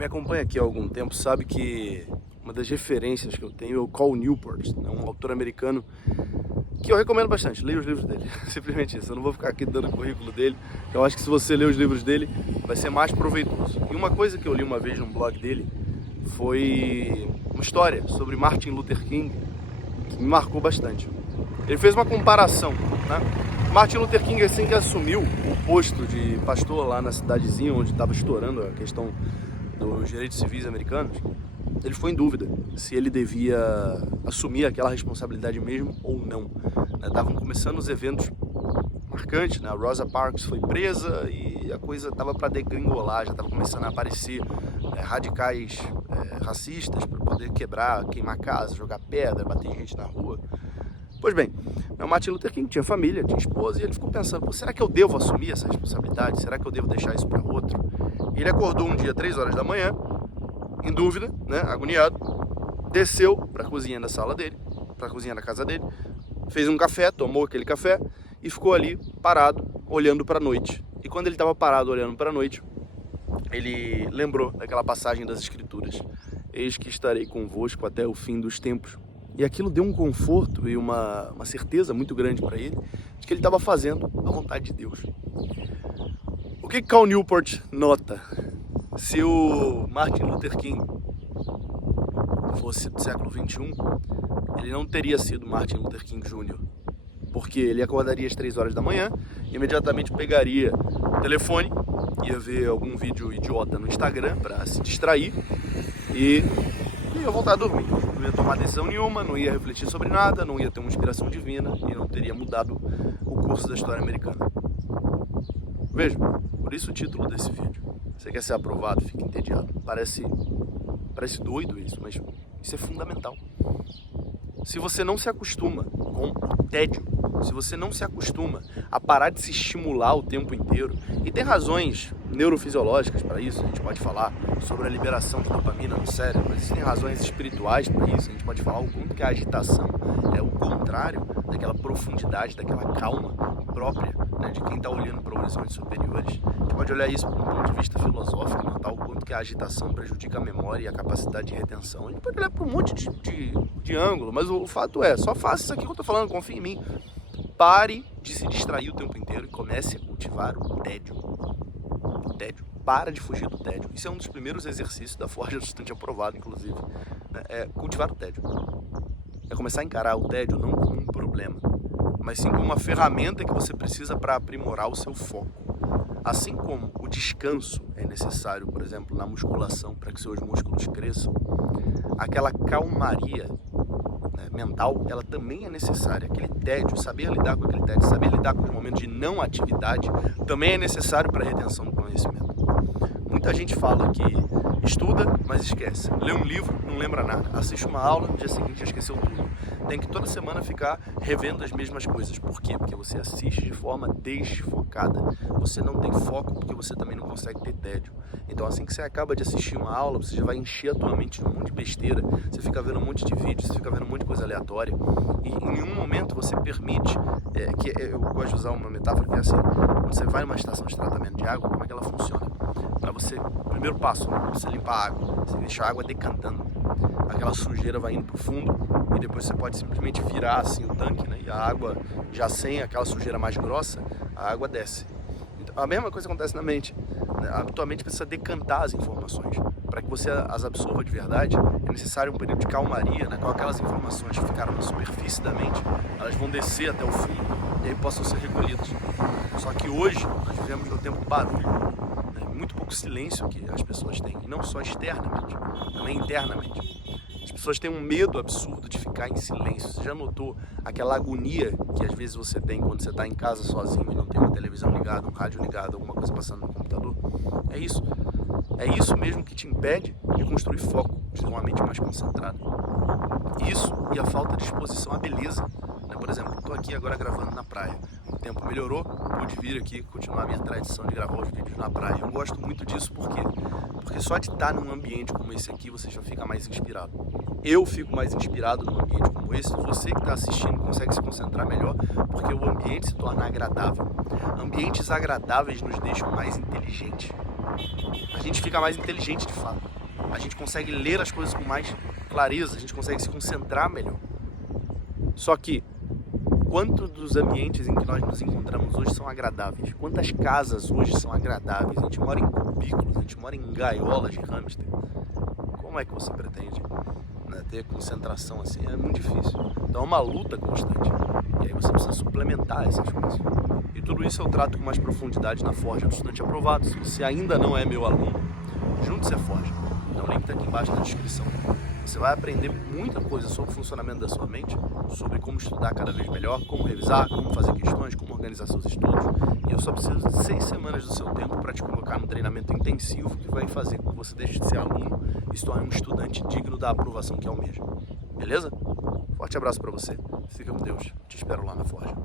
me acompanha aqui há algum tempo sabe que uma das referências que eu tenho é o Cal Newport, um autor americano que eu recomendo bastante. Leia os livros dele, simplesmente isso. Eu não vou ficar aqui dando o currículo dele, eu acho que se você ler os livros dele vai ser mais proveitoso. E uma coisa que eu li uma vez num blog dele foi uma história sobre Martin Luther King que me marcou bastante. Ele fez uma comparação, né? Martin Luther King, assim que assumiu o posto de pastor lá na cidadezinha onde estava estourando a questão dos direitos civis americanos, ele foi em dúvida se ele devia assumir aquela responsabilidade mesmo ou não. Estavam começando os eventos marcantes, né? A Rosa Parks foi presa e a coisa estava para degringolar, já estava começando a aparecer radicais racistas para poder quebrar, queimar casa, jogar pedra, bater gente na rua. Pois bem, o Martin Luther King tinha família, tinha esposa, e ele ficou pensando, será que eu devo assumir essa responsabilidade? Será que eu devo deixar isso para outro? E ele acordou um dia, 3 horas da manhã, em dúvida, né, agoniado, desceu para a cozinha da sala dele, para a cozinha da casa dele, fez um café, tomou aquele café e ficou ali parado, olhando para a noite. E quando ele estava parado, olhando para a noite, ele lembrou daquela passagem das Escrituras: eis que estarei convosco até o fim dos tempos. E aquilo deu um conforto e uma certeza muito grande para ele de que ele estava fazendo a vontade de Deus. O que Cal Newport nota? Se o Martin Luther King fosse do século XXI, ele não teria sido Martin Luther King Jr., porque ele acordaria às 3 horas da manhã, imediatamente pegaria o telefone, ia ver algum vídeo idiota no Instagram para se distrair e ia voltar a dormir. Não ia tomar decisão nenhuma, não ia refletir sobre nada, não ia ter uma inspiração divina e não teria mudado o curso da história americana. Veja, por isso o título desse vídeo. Você quer ser aprovado, fica entediado. Parece doido isso, mas isso é fundamental. Se você não se acostuma com o tédio, se você não se acostuma a parar de se estimular o tempo inteiro, e tem razões neurofisiológicas para isso, a gente pode falar sobre a liberação de dopamina no cérebro, existem razões espirituais para isso, a gente pode falar o quanto que a agitação é o contrário daquela profundidade, daquela calma própria, né, de quem está olhando para horizontes superiores. A gente pode olhar isso por um ponto de vista filosófico, notar o quanto que a agitação prejudica a memória e a capacidade de retenção. A gente pode olhar por um monte de ângulo, mas o fato é, só faça isso aqui que eu estou falando, confie em mim. Pare de se distrair o tempo inteiro e comece a cultivar o tédio. O tédio. Para de fugir do tédio. Isso é um dos primeiros exercícios da Forja do Estudante aprovado, inclusive. É cultivar o tédio. É começar a encarar o tédio não como um problema, mas sim como uma ferramenta que você precisa para aprimorar o seu foco. Assim como o descanso é necessário, por exemplo, na musculação para que seus músculos cresçam, aquela calmaria mental, ela também é necessária. Aquele tédio, saber lidar com aquele tédio, saber lidar com os momentos de não atividade, também é necessário para a retenção do conhecimento. Muita gente fala que estuda, mas esquece. Lê um livro, não lembra nada. Assiste uma aula, no dia seguinte já esqueceu tudo. Tem que toda semana ficar revendo as mesmas coisas. Por quê? Porque você assiste de forma desfocada. Você não tem foco porque você também não consegue ter tédio. Então assim que você acaba de assistir uma aula, você já vai encher a tua mente de um monte de besteira. Você fica vendo um monte de vídeos, você fica vendo um monte de coisa aleatória. E em nenhum momento você permite, eu gosto de usar uma metáfora que é assim: quando você vai numa estação de tratamento de água, como é que ela funciona? Para você, primeiro passo, né? Você limpar a água, você deixa a água decantando. Aquela sujeira vai indo pro fundo e depois você pode simplesmente virar assim o tanque, né? E a água, já sem aquela sujeira mais grossa, a água desce. Então, a mesma coisa acontece na mente. A tua mente precisa decantar as informações. Para que você as absorva de verdade, é necessário um período de calmaria, né? Com aquelas informações que ficaram na superfície da mente, elas vão descer até o fundo e aí possam ser recolhidas. Só que hoje nós vivemos no tempo do barulho, né? Muito pouco silêncio que as pessoas têm, e não só externamente, também internamente. As pessoas têm um medo absurdo de ficar em silêncio. Você já notou aquela agonia que às vezes você tem quando você está em casa sozinho e não tem uma televisão ligada, um rádio ligado, alguma coisa passando no computador? É isso. É isso mesmo que te impede de construir foco, de ter uma mente mais concentrada. Isso e a falta de exposição à beleza. Por exemplo, estou aqui agora gravando na praia. O tempo melhorou, pude vir aqui continuar a minha tradição de gravar os vídeos na praia. Eu gosto muito disso, por quê? Porque só de estar num ambiente como esse aqui, você já fica mais inspirado. Eu fico mais inspirado num ambiente como esse. Você que está assistindo consegue se concentrar melhor, porque o ambiente se torna agradável. Ambientes agradáveis nos deixam mais inteligentes. a gente fica mais inteligente de fato. A gente consegue ler as coisas com mais clareza, a gente consegue se concentrar melhor. Só que, quanto dos ambientes em que nós nos encontramos hoje são agradáveis? Quantas casas hoje são agradáveis? A gente mora em cubículos, a gente mora em gaiolas de hamster. Como é que você pretende, né, ter concentração assim? É muito difícil. Então é uma luta constante. E aí você precisa suplementar essas coisas. E tudo isso eu trato com mais profundidade na Forja do Estudante Aprovado. Se você ainda não é meu aluno, junte-se à Forja. Então o link está aqui embaixo na descrição. Você vai aprender muita coisa sobre o funcionamento da sua mente, sobre como estudar cada vez melhor, como revisar, como fazer questões, como organizar seus estudos. E eu só preciso de 6 semanas do seu tempo para te colocar no treinamento intensivo que vai fazer com que você deixe de ser aluno e se torne um estudante digno da aprovação que almeja. Beleza? Forte abraço para você. Fica com Deus. Te espero lá na Forja.